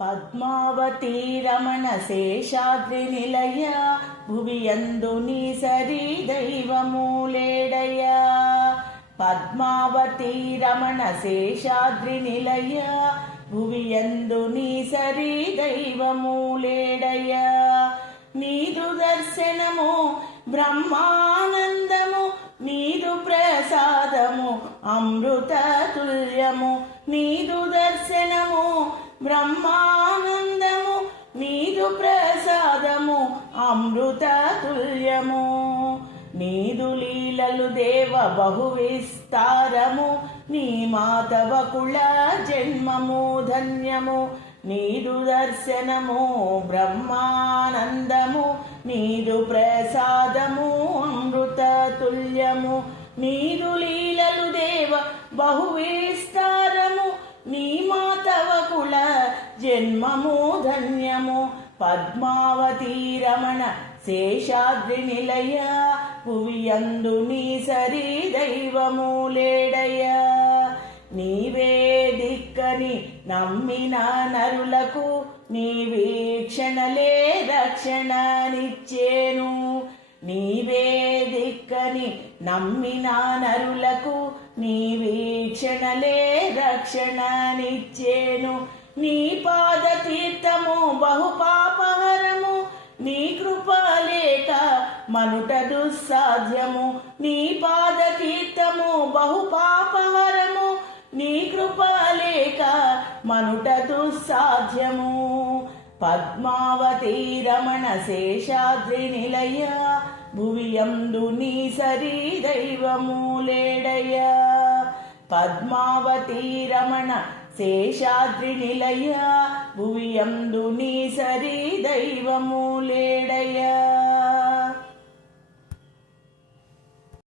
పద్మావతి రమణ శేషాద్రి నిలయ భువియందు నీ సరి దైవమూలేడయ పద్మావతి రమణ శేషాద్రి నిలయ భువియందు నీ సరి దైవమూలేడయ నీదు దర్శనము బ్రహ్మానందము నీదు ప్రసాదము అమృత తుల్యము. నీదు దర్శనము బ్రహ్మా అమృత తుల్యము నీదు లీలలు దేవ బహు విస్తారము నీ మాతవ కుల జన్మము ధన్యము. నీదు దర్శనము బ్రహ్మానందము. నీదు ప్రసాదము అమృత తుల్యము నీదు లీలలు దేవ బహు విస్తారము నీ మాతవ కుల జన్మము ధన్యము. పద్మావతి రమణ శేషాద్రి నిలయ భువియందు నీ సరి దైవమూలేడయ నీవే దిక్కని నమ్మిన నరులకు నీ వీక్షణలే రక్షణనిచ్చేను. నీవే దిక్కని నమ్మిన నరులకు నీ వీక్షణలే రక్షణనిచ్చేను. నీ పాద తీర్థము బహుపా మనుట దుస్సాధ్యము నీ పాద కీర్తము బహు పాపవరము నీ కృప లేక మనుట సాధ్యము. పద్మావతి రమణ శేషాద్రి నిలయ. భువియందు నీ సరి దైవమూలేడయ పద్మావతి రమణ శేషాద్రి నిలయ. భువియందు నీ సరి దైవము